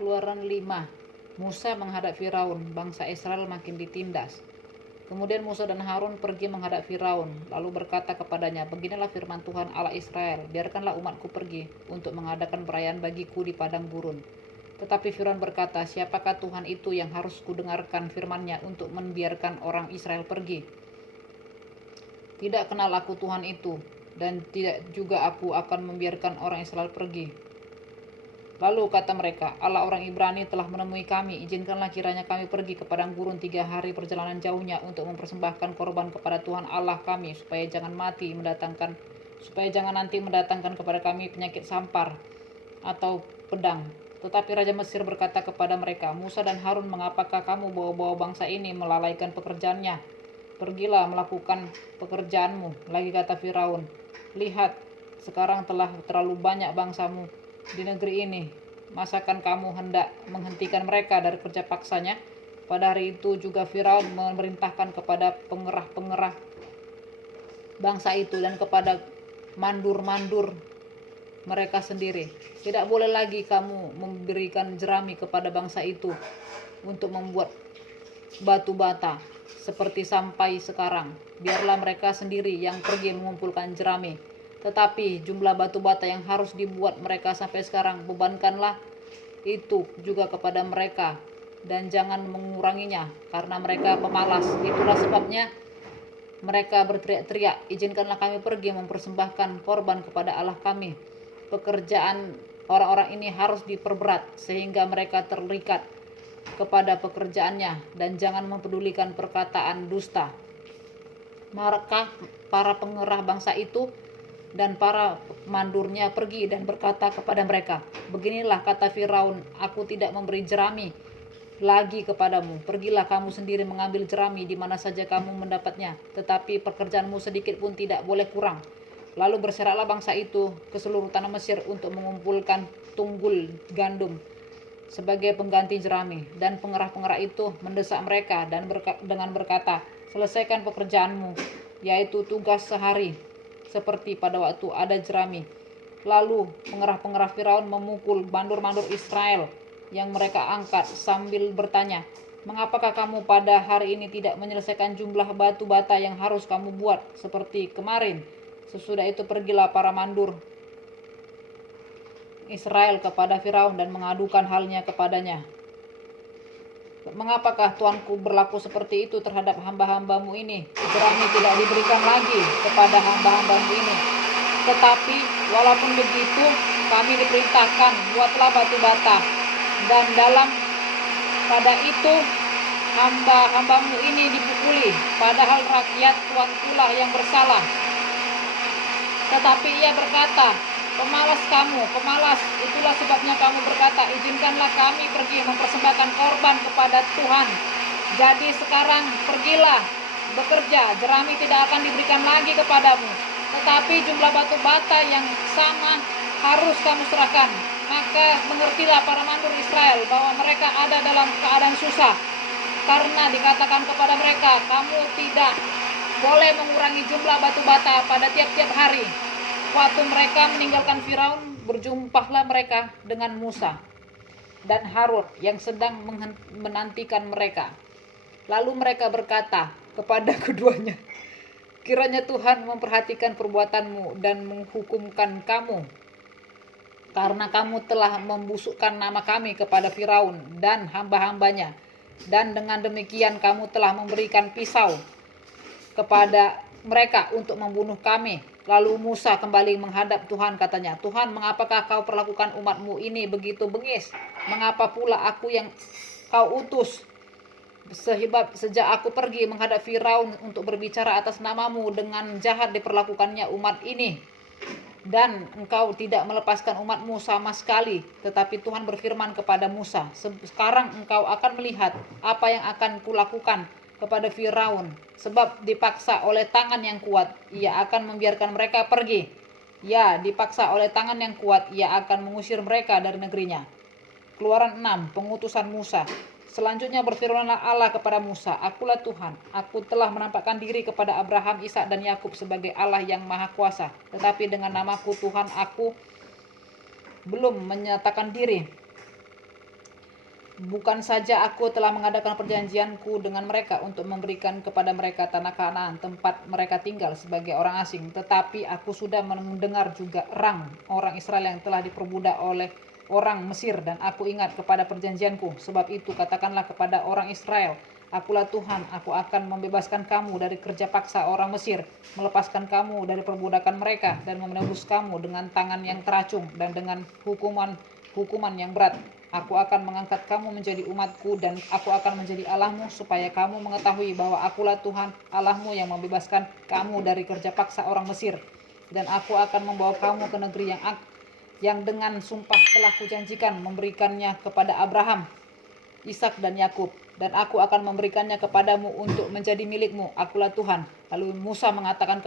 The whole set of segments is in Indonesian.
Keluaran 5. Musa menghadap Firaun, bangsa Israel makin ditindas. Kemudian Musa dan Harun pergi menghadap Firaun, lalu berkata kepadanya, "Beginilah firman Tuhan Allah Israel, biarkanlah umatku pergi untuk mengadakan perayaan bagiku di padang gurun." Tetapi Firaun berkata, "Siapakah Tuhan itu yang harus kudengarkan firman-Nya untuk membiarkan orang Israel pergi? Tidak kenal aku Tuhan itu, dan tidak juga aku akan membiarkan orang Israel pergi." Lalu kata mereka, "Allah orang Ibrani telah menemui kami, izinkanlah kiranya kami pergi ke padang gurun 3 hari perjalanan jauhnya untuk mempersembahkan korban kepada Tuhan Allah kami, supaya jangan nanti mendatangkan kepada kami penyakit sampar atau pedang." Tetapi Raja Mesir berkata kepada mereka, "Musa dan Harun, mengapakah kamu bawa-bawa bangsa ini melalaikan pekerjaannya? Pergilah melakukan pekerjaanmu." Lagi kata Firaun, "Lihat, sekarang telah terlalu banyak bangsamu di negeri ini. Masakan kamu hendak menghentikan mereka dari kerja paksanya?" Pada hari itu juga Firaun memerintahkan kepada pengerah-pengerah bangsa itu dan kepada mandur-mandur mereka sendiri, "Tidak boleh lagi kamu memberikan jerami kepada bangsa itu untuk membuat batu bata seperti sampai sekarang. Biarlah mereka sendiri yang pergi mengumpulkan jerami. Tetapi jumlah batu bata yang harus dibuat mereka sampai sekarang, bebankanlah itu juga kepada mereka, dan jangan menguranginya, karena mereka pemalas. Itulah sebabnya mereka berteriak-teriak, 'Izinkanlah kami pergi mempersembahkan korban kepada Allah kami.' Pekerjaan orang-orang ini harus diperberat, sehingga mereka terikat kepada pekerjaannya, dan jangan mempedulikan perkataan dusta." Maka para pengerah bangsa itu dan para mandurnya pergi dan berkata kepada mereka, "Beginilah kata Firaun, aku tidak memberi jerami lagi kepadamu. Pergilah kamu sendiri mengambil jerami di mana saja kamu mendapatnya, tetapi pekerjaanmu sedikit pun tidak boleh kurang." Lalu berseraklah bangsa itu ke seluruh tanah Mesir untuk mengumpulkan tunggul gandum sebagai pengganti jerami. Dan pengerah-pengerah itu mendesak mereka dan dengan berkata, "Selesaikan pekerjaanmu, yaitu tugas sehari, seperti pada waktu ada jerami." Lalu pengerah-pengerah Firaun memukul mandur-mandur Israel yang mereka angkat sambil bertanya, "Mengapakah kamu pada hari ini tidak menyelesaikan jumlah batu bata yang harus kamu buat seperti kemarin?" Sesudah itu pergilah para mandur Israel kepada Firaun dan mengadukan halnya kepadanya. "Mengapakah Tuanku berlaku seperti itu terhadap hamba-hambamu ini? Jerami tidak diberikan lagi kepada hamba-hambamu ini. Tetapi walaupun begitu, kami diperintahkan, buatlah batu bata. Dan pada itu hamba-hambamu ini dipukuli, padahal rakyat Tuankulah yang bersalah." Tetapi ia berkata, "Pemalas kamu, pemalas. Itulah sebabnya kamu berkata, 'Izinkanlah kami pergi mempersembahkan korban kepada Tuhan.' Jadi sekarang pergilah bekerja, jerami tidak akan diberikan lagi kepadamu. Tetapi jumlah batu bata yang sama harus kamu serahkan." Maka mengertilah para mandur Israel bahwa mereka ada dalam keadaan susah, karena dikatakan kepada mereka, "Kamu tidak boleh mengurangi jumlah batu bata pada tiap-tiap hari." Waktu mereka meninggalkan Firaun, berjumpahlah mereka dengan Musa dan Harun yang sedang menantikan mereka. Lalu mereka berkata kepada keduanya, "Kiranya Tuhan memperhatikan perbuatanmu dan menghukumkan kamu, karena kamu telah membusukkan nama kami kepada Firaun dan hamba-hambanya, dan dengan demikian kamu telah memberikan pisau kepada mereka untuk membunuh kami." Lalu Musa kembali menghadap Tuhan, katanya, "Tuhan, mengapakah kau perlakukan umatmu ini begitu bengis? Mengapa pula aku yang kau utus? Sebab sejak aku pergi menghadap Firaun untuk berbicara atas namamu, dengan jahat diperlakukannya umat ini. Dan engkau tidak melepaskan umatmu sama sekali." Tetapi Tuhan berfirman kepada Musa, "Sekarang engkau akan melihat apa yang akan kulakukan kepada Firaun, sebab dipaksa oleh tangan yang kuat, ia akan membiarkan mereka pergi. Ya, dipaksa oleh tangan yang kuat, ia akan mengusir mereka dari negerinya." Keluaran 6, pengutusan Musa. Selanjutnya berfirmanlah Allah kepada Musa, "Akulah Tuhan, aku telah menampakkan diri kepada Abraham, Ishak dan Yakub sebagai Allah yang Maha Kuasa. Tetapi dengan namaku Tuhan aku belum menyatakan diri Bukan saja aku telah mengadakan perjanjianku dengan mereka untuk memberikan kepada mereka tanah Kanaan tempat mereka tinggal sebagai orang asing, tetapi aku sudah mendengar juga erang orang Israel yang telah diperbudak oleh orang Mesir, dan aku ingat kepada perjanjianku. Sebab itu katakanlah kepada orang Israel, akulah Tuhan, aku akan membebaskan kamu dari kerja paksa orang Mesir, melepaskan kamu dari perbudakan mereka, dan menebus kamu dengan tangan yang teracung dan dengan hukuman yang berat. Aku akan mengangkat kamu menjadi umatku, dan aku akan menjadi Allahmu, supaya kamu mengetahui bahwa akulah Tuhan Allahmu yang membebaskan kamu dari kerja paksa orang Mesir. Dan aku akan membawa kamu ke negeri yang dengan sumpah telah kujanjikan memberikannya kepada Abraham, Ishak dan Yakub, dan aku akan memberikannya kepadamu untuk menjadi milikmu. Akulah Tuhan. Lalu Musa mengatakan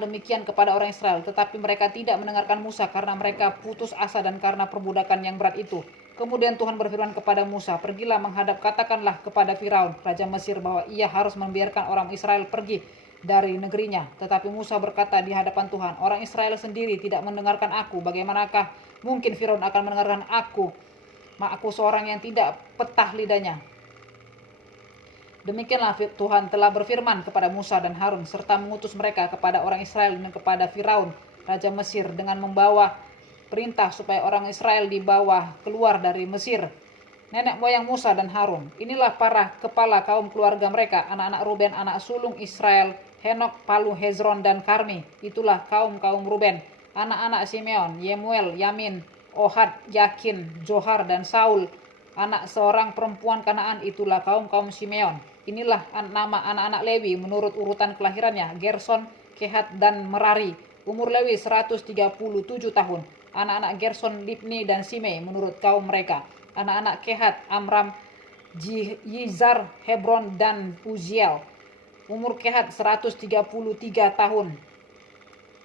demikian kepada orang Israel, tetapi mereka tidak mendengarkan Musa karena mereka putus asa dan karena perbudakan yang berat itu. Kemudian Tuhan berfirman kepada Musa, pergilah menghadap, katakanlah kepada Firaun, raja Mesir, bahwa ia harus membiarkan orang Israel pergi dari negerinya. Tetapi Musa berkata di hadapan Tuhan, orang Israel sendiri tidak mendengarkan aku, bagaimanakah mungkin Firaun akan mendengarkan aku? Aku seorang yang tidak petah lidahnya. Demikianlah Tuhan telah berfirman kepada Musa dan Harun, serta mengutus mereka kepada orang Israel dan kepada Firaun, raja Mesir, dengan membawa perintah supaya orang Israel dibawa keluar dari Mesir. Nenek moyang Musa dan Harun, inilah para kepala kaum keluarga mereka, anak-anak Ruben, anak sulung Israel, Henok, Palu, Hezron, dan Karmi. Itulah kaum Ruben. Anak-anak Simeon, Yemuel, Yamin, Ohad, Yakin, Johar, dan Saul, anak seorang perempuan Kanaan. Itulah kaum Simeon. Inilah nama anak-anak Lewi menurut urutan kelahirannya, Gerson, Kehat, dan Merari. Umur Lewi 137 tahun. Anak-anak Gerson, Libni, dan Simei menurut kaum mereka. Anak-anak Kehat, Amram, Yizar, Hebron, dan Uziel. Umur Kehat 133 tahun.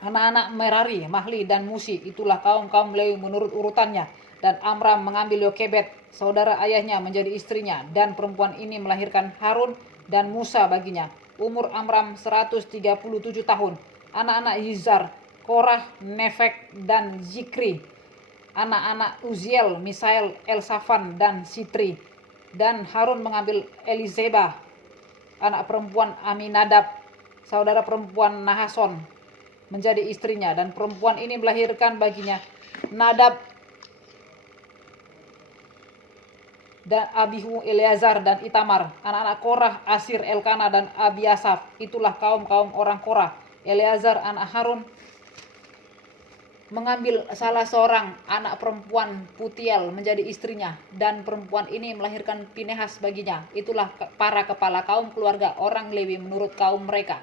Anak-anak Merari, Mahli, dan Musi. Itulah kaum Lewi menurut urutannya. Dan Amram mengambil Yokebed, saudara ayahnya, menjadi istrinya, dan perempuan ini melahirkan Harun dan Musa baginya. Umur Amram 137 tahun. Anak-anak Yizar, Korah, Nefek, dan Zikri. Anak-anak Uziel, Misael, Elsafan, dan Sitri. Dan Harun mengambil Elizebah, anak perempuan Aminadab, saudara perempuan Nahason, menjadi istrinya, dan perempuan ini melahirkan baginya Nadab dan Abihu, Eleazar, dan Itamar. Anak-anak Korah, Asir, Elkana, dan Abiasaf. Itulah kaum orang Korah. Eleazar anak Harun mengambil salah seorang anak perempuan Putiel menjadi istrinya, dan perempuan ini melahirkan Pinehas baginya. Itulah para kepala kaum keluarga orang Lewi menurut kaum mereka.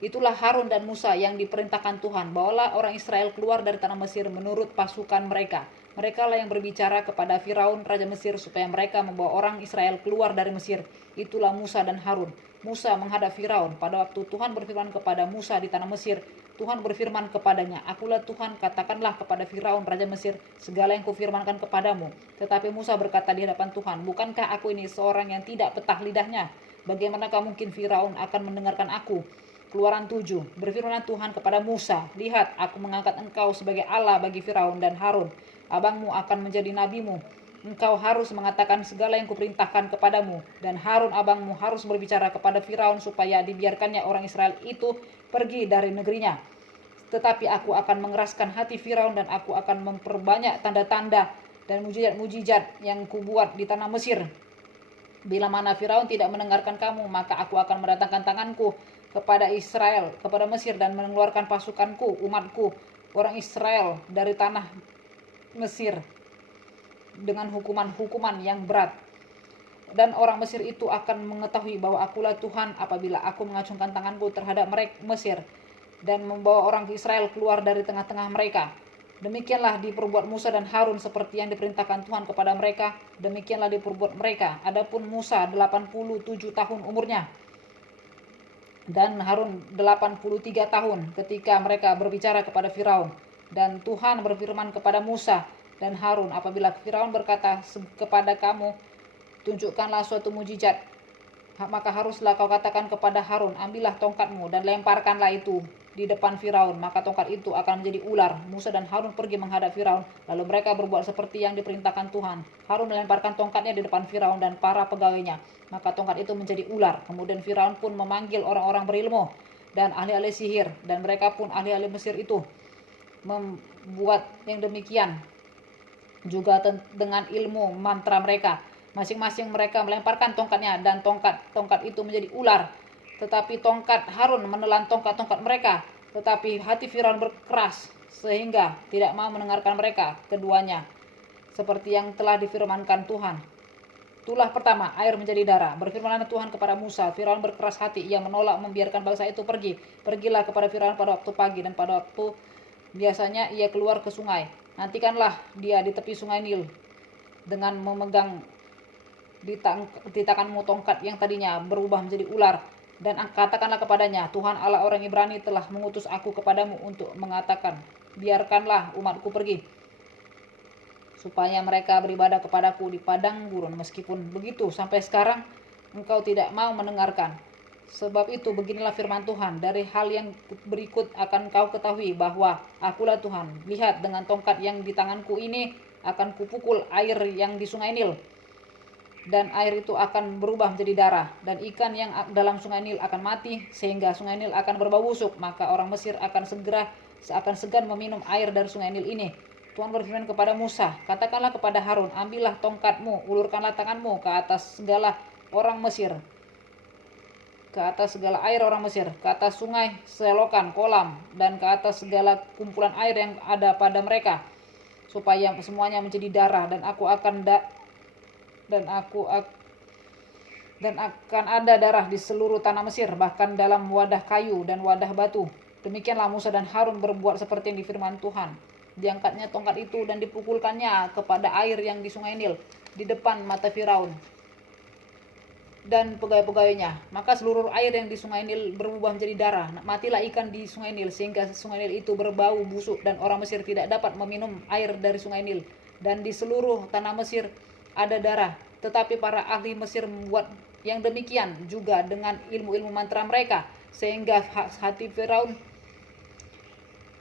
Itulah Harun dan Musa yang diperintahkan Tuhan, bawalah orang Israel keluar dari tanah Mesir menurut pasukan mereka. Mereka lah yang berbicara kepada Firaun, raja Mesir, supaya mereka membawa orang Israel keluar dari Mesir. Itulah Musa dan Harun. Musa menghadap Firaun. Pada waktu Tuhan berfirman kepada Musa di tanah Mesir, Tuhan berfirman kepadanya, akulah Tuhan, katakanlah kepada Firaun, raja Mesir, segala yang kufirmankan kepadamu. Tetapi Musa berkata di hadapan Tuhan, bukankah aku ini seorang yang tidak petah lidahnya? Bagaimanakah mungkin Firaun akan mendengarkan aku? Keluaran 7. Berfirman Tuhan kepada Musa, lihat, aku mengangkat engkau sebagai Allah bagi Firaun dan Harun. Abangmu akan menjadi nabimu. Engkau harus mengatakan segala yang kuperintahkan kepadamu, dan Harun abangmu harus berbicara kepada Firaun supaya dibiarkannya orang Israel itu pergi dari negerinya. Tetapi aku akan mengeraskan hati Firaun, dan aku akan memperbanyak tanda-tanda dan mujizat-mujizat yang kubuat di tanah Mesir. Bila mana Firaun tidak mendengarkan kamu, maka aku akan mendatangkan tanganku kepada Israel, kepada Mesir, dan mengeluarkan pasukanku, umatku, orang Israel dari tanah Mesir dengan hukuman yang berat. Dan orang Mesir itu akan mengetahui bahwa akulah Tuhan apabila aku mengacungkan tanganku terhadap mereka Mesir dan membawa orang Israel keluar dari tengah-tengah mereka. Demikianlah diperbuat Musa dan Harun seperti yang diperintahkan Tuhan kepada mereka. Demikianlah diperbuat mereka. Adapun Musa 87 tahun umurnya, dan Harun 83 tahun ketika mereka berbicara kepada Firaun. Dan Tuhan berfirman kepada Musa dan Harun, apabila Firaun berkata kepada kamu, tunjukkanlah suatu mujizat, maka haruslah kau katakan kepada Harun, ambillah tongkatmu dan lemparkanlah itu di depan Firaun, maka tongkat itu akan menjadi ular. Musa dan Harun pergi menghadap Firaun, lalu mereka berbuat seperti yang diperintahkan Tuhan. Harun melemparkan tongkatnya di depan Firaun dan para pegawainya, maka tongkat itu menjadi ular. Kemudian Firaun pun memanggil orang-orang berilmu dan ahli-ahli sihir, dan mereka pun ahli-ahli Mesir itu membuat yang demikian juga dengan ilmu mantra mereka. Masing-masing mereka melemparkan tongkatnya, dan tongkat itu menjadi ular. Tetapi tongkat Harun menelan tongkat-tongkat mereka. Tetapi hati Firaun berkeras sehingga tidak mau mendengarkan mereka keduanya, seperti yang telah difirmankan Tuhan. Tulah pertama, air menjadi darah. Berfirmanlah Tuhan kepada Musa, Firaun berkeras hati, ia menolak membiarkan bangsa itu pergi. Pergilah kepada Firaun pada waktu pagi, dan pada waktu biasanya ia keluar ke sungai. Nantikanlah dia di tepi sungai Nil dengan memegang di tanganmu tongkat yang tadinya berubah menjadi ular, dan katakanlah kepadanya, Tuhan Allah orang Ibrani telah mengutus aku kepadamu untuk mengatakan, biarkanlah umatku pergi, supaya mereka beribadah kepadaku di padang gurun. Meskipun begitu, sampai sekarang engkau tidak mau mendengarkan. Sebab itu beginilah firman Tuhan, dari hal yang berikut akan kau ketahui bahwa akulah Tuhan. Lihat, dengan tongkat yang di tanganku ini akan kupukul air yang di sungai Nil, dan air itu akan berubah menjadi darah, dan ikan yang dalam sungai Nil akan mati, sehingga sungai Nil akan berbau busuk. Maka orang Mesir akan segan meminum air dari sungai Nil ini. Tuhan berfirman kepada Musa, katakanlah kepada Harun, ambillah tongkatmu, ulurkanlah tanganmu ke atas segala orang Mesir, ke atas segala air orang Mesir, ke atas sungai, selokan, kolam, dan ke atas segala kumpulan air yang ada pada mereka, supaya semuanya menjadi darah, dan akan ada darah di seluruh tanah Mesir, bahkan dalam wadah kayu dan wadah batu. Demikianlah Musa dan Harun berbuat seperti yang difirman Tuhan. Diangkatnya tongkat itu dan dipukulkannya kepada air yang di sungai Nil di depan mata Firaun dan pegawai-pegawainya. Maka seluruh air yang di sungai Nil berubah menjadi darah. Matilah ikan di sungai Nil, sehingga sungai Nil itu berbau busuk, dan orang Mesir tidak dapat meminum air dari sungai Nil. Dan di seluruh tanah Mesir ada darah. Tetapi para ahli Mesir membuat yang demikian juga dengan ilmu-ilmu mantra mereka, sehingga hati Firaun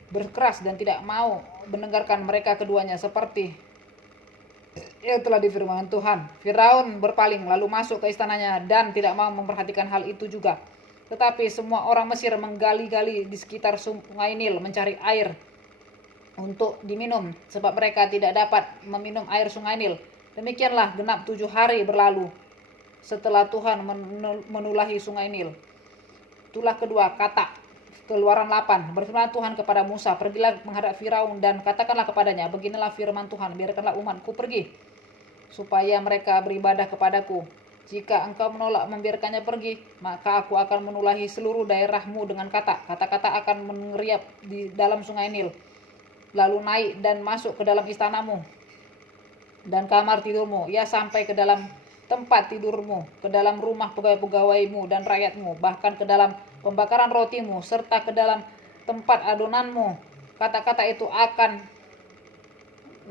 berkeras dan tidak mau mendengarkan mereka keduanya, seperti yang telah difirmankan Tuhan. Firaun berpaling lalu masuk ke istananya dan tidak mau memperhatikan hal itu juga. Tetapi semua orang Mesir menggali-gali di sekitar sungai Nil mencari air untuk diminum, sebab mereka tidak dapat meminum air sungai Nil. Demikianlah genap 7 hari berlalu setelah Tuhan menulahi sungai Nil. Tulah kedua, kata Keluaran 8. Berfirman Tuhan kepada Musa, pergilah menghadap Firaun dan katakanlah kepadanya, beginilah firman Tuhan, biarkanlah umatku pergi, supaya mereka beribadah kepadaku. Jika engkau menolak membiarkannya pergi, maka aku akan menulahi seluruh daerahmu dengan kata-kata akan mengeriap di dalam sungai Nil, lalu naik dan masuk ke dalam istanamu dan kamar tidurmu, ya sampai ke dalam tempat tidurmu, ke dalam rumah pegawai-pegawaimu dan rakyatmu, bahkan ke dalam pembakaran rotimu, serta ke dalam tempat adonanmu. Kata-kata itu akan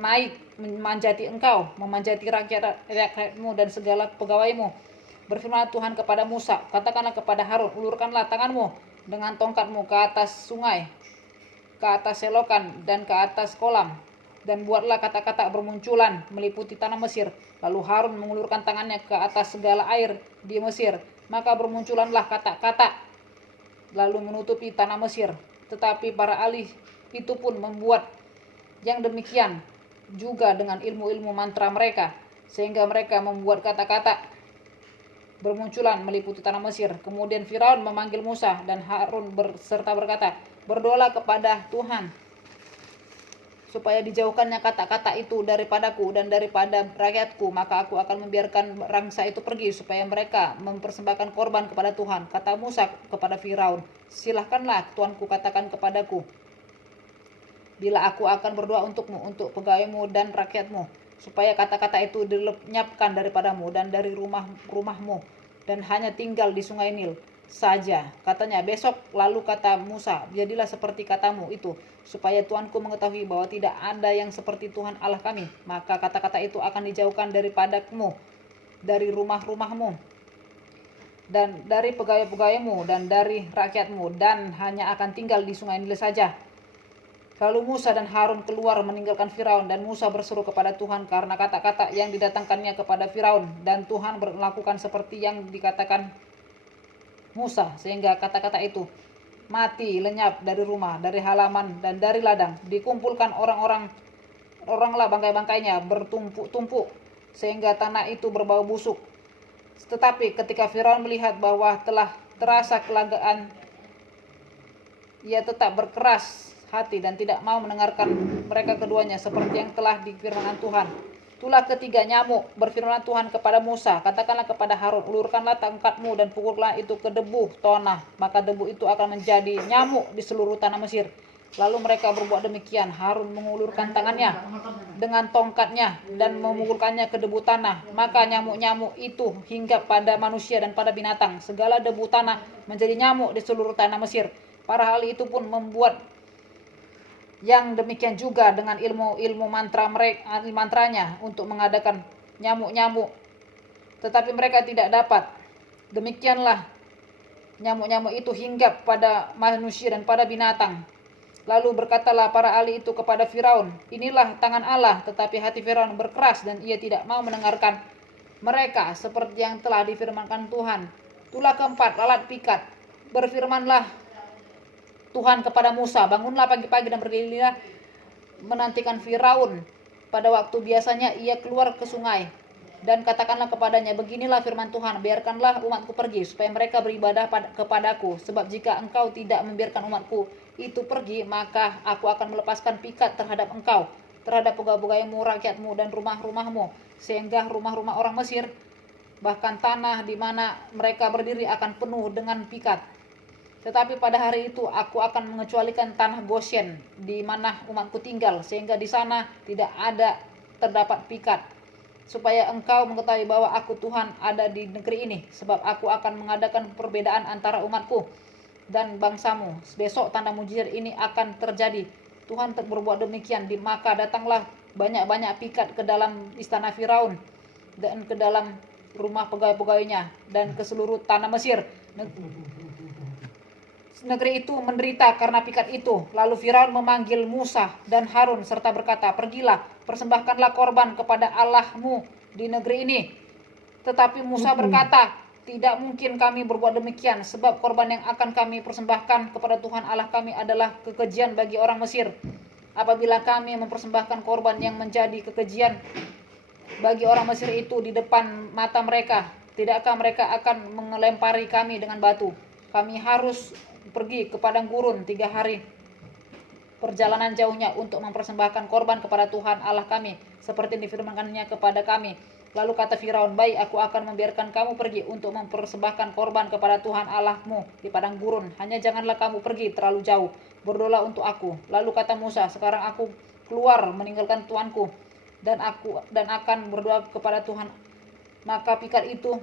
naik memanjati engkau, memanjati rakyatmu dan segala pegawaimu. Berfirman Tuhan kepada Musa, katakanlah kepada Harun, ulurkanlah tanganmu dengan tongkatmu ke atas sungai, ke atas selokan dan ke atas kolam, dan buatlah kata-kata bermunculan meliputi tanah Mesir. Lalu Harun mengulurkan tangannya ke atas segala air di Mesir, maka bermunculanlah kata-kata lalu menutupi tanah Mesir. Tetapi para ahli itu pun membuat yang demikian juga dengan ilmu-ilmu mantra mereka, sehingga mereka membuat kata-kata bermunculan meliputi tanah Mesir. Kemudian Firaun memanggil Musa dan Harun serta berkata, berdoalah kepada Tuhan supaya dijauhkannya kata-kata itu daripadaku dan daripada rakyatku, maka aku akan membiarkan bangsa itu pergi supaya mereka mempersembahkan korban kepada Tuhan. Kata Musa kepada Firaun, silahkanlah tuanku katakan kepadaku, bila aku akan berdoa untukmu, untuk pegawaimu dan rakyatmu, supaya kata-kata itu dilenyapkan daripadamu dan dari rumahmu, dan hanya tinggal di sungai Nil saja. Katanya, besok. Lalu kata Musa, jadilah seperti katamu itu, supaya tuanku mengetahui bahwa tidak ada yang seperti Tuhan Allah kami. Maka kata-kata itu akan dijauhkan daripadamu, dari rumah-rumahmu dan dari pegawai-pegawaimu dan dari rakyatmu, dan hanya akan tinggal di sungai Nil saja. Lalu Musa dan Harun keluar meninggalkan Firaun, dan Musa berseru kepada Tuhan karena kata-kata yang didatangkannya kepada Firaun, dan Tuhan melakukan seperti yang dikatakan Musa, sehingga kata-kata itu mati lenyap dari rumah, dari halaman, dan dari ladang. Dikumpulkan oranglah bangkai-bangkainya bertumpuk-tumpuk, sehingga tanah itu berbau busuk. Tetapi ketika Firaun melihat bahwa telah terasa kelegaan, ia tetap berkeras hati dan tidak mau mendengarkan mereka keduanya seperti yang telah difirmankan Tuhan. Itulah ketiga nyamuk, berfirman Tuhan kepada Musa, katakanlah kepada Harun, ulurkanlah tongkatmu dan pukullah itu ke debu tanah, maka debu itu akan menjadi nyamuk di seluruh tanah Mesir. Lalu mereka berbuat demikian. Harun mengulurkan tangannya dengan tongkatnya dan memukulkannya ke debu tanah, maka nyamuk-nyamuk itu hinggap pada manusia dan pada binatang. Segala debu tanah menjadi nyamuk di seluruh tanah Mesir. Para ahli itu pun membuat yang demikian juga dengan ilmu mantranya untuk mengadakan nyamuk-nyamuk, tetapi mereka tidak dapat. Demikianlah nyamuk-nyamuk itu hinggap pada manusia dan pada binatang. Lalu berkatalah para ahli itu kepada Firaun, inilah tangan Allah, tetapi hati Firaun berkeras dan ia tidak mau mendengarkan mereka seperti yang telah difirmankan Tuhan. Itulah keempat, alat pikat. Berfirmanlah Tuhan kepada Musa, bangunlah pagi-pagi dan pergilah menantikan Firaun pada waktu biasanya ia keluar ke sungai, dan katakanlah kepadanya, beginilah firman Tuhan, biarkanlah umatku pergi supaya mereka beribadah kepadaku, sebab jika engkau tidak membiarkan umatku itu pergi, maka aku akan melepaskan pikat terhadap engkau, terhadap pegawai-pegawaimu, rakyatmu, dan rumah-rumahmu, sehingga rumah-rumah orang Mesir, bahkan tanah di mana mereka berdiri akan penuh dengan pikat. Tetapi pada hari itu aku akan mengecualikan tanah Goshen di mana umatku tinggal, sehingga di sana tidak ada terdapat pikat, supaya engkau mengetahui bahwa aku Tuhan ada di negeri ini, sebab aku akan mengadakan perbedaan antara umatku dan bangsamu. Besok tanda mujizat ini akan terjadi. Tuhan berbuat demikian, maka datanglah banyak-banyak pikat ke dalam istana Firaun dan ke dalam rumah pegawai-pegawainya dan ke seluruh tanah Mesir. Negeri itu menderita karena pikat itu. Lalu Firaun memanggil Musa dan Harun serta berkata, pergilah, persembahkanlah korban kepada Allahmu di negeri ini. Tetapi Musa berkata, tidak mungkin kami berbuat demikian, sebab korban yang akan kami persembahkan kepada Tuhan Allah kami adalah kekejian bagi orang Mesir. Apabila kami mempersembahkan korban yang menjadi kekejian bagi orang Mesir itu di depan mata mereka, tidakkah mereka akan melempari kami dengan batu? Kami harus pergi ke padang gurun 3 hari perjalanan jauhnya untuk mempersembahkan korban kepada Tuhan Allah kami, seperti difirmankannya kepada kami. Lalu kata Firaun, baik, aku akan membiarkan kamu pergi untuk mempersembahkan korban kepada Tuhan Allahmu di padang gurun. Hanya janganlah kamu pergi terlalu jauh, berdoalah untuk aku. Lalu kata Musa, sekarang aku keluar meninggalkan tuanku dan akan berdoa kepada Tuhan. Maka pikat itu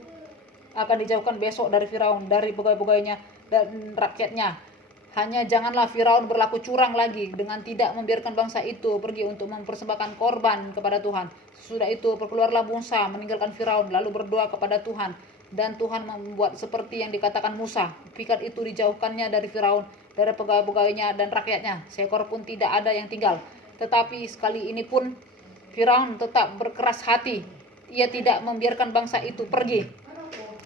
akan dijauhkan besok dari Firaun, dari pegawai-pegawainya dan rakyatnya. Hanya janganlah Firaun berlaku curang lagi dengan tidak membiarkan bangsa itu pergi untuk mempersembahkan korban kepada Tuhan. Sesudah itu keluarlah Musa meninggalkan Firaun, lalu berdoa kepada Tuhan, dan Tuhan membuat seperti yang dikatakan Musa. Pikat itu dijauhkannya dari Firaun, dari pegawai-pegawainya dan rakyatnya, seekor pun tidak ada yang tinggal. Tetapi sekali ini pun Firaun tetap berkeras hati, ia tidak membiarkan bangsa itu pergi.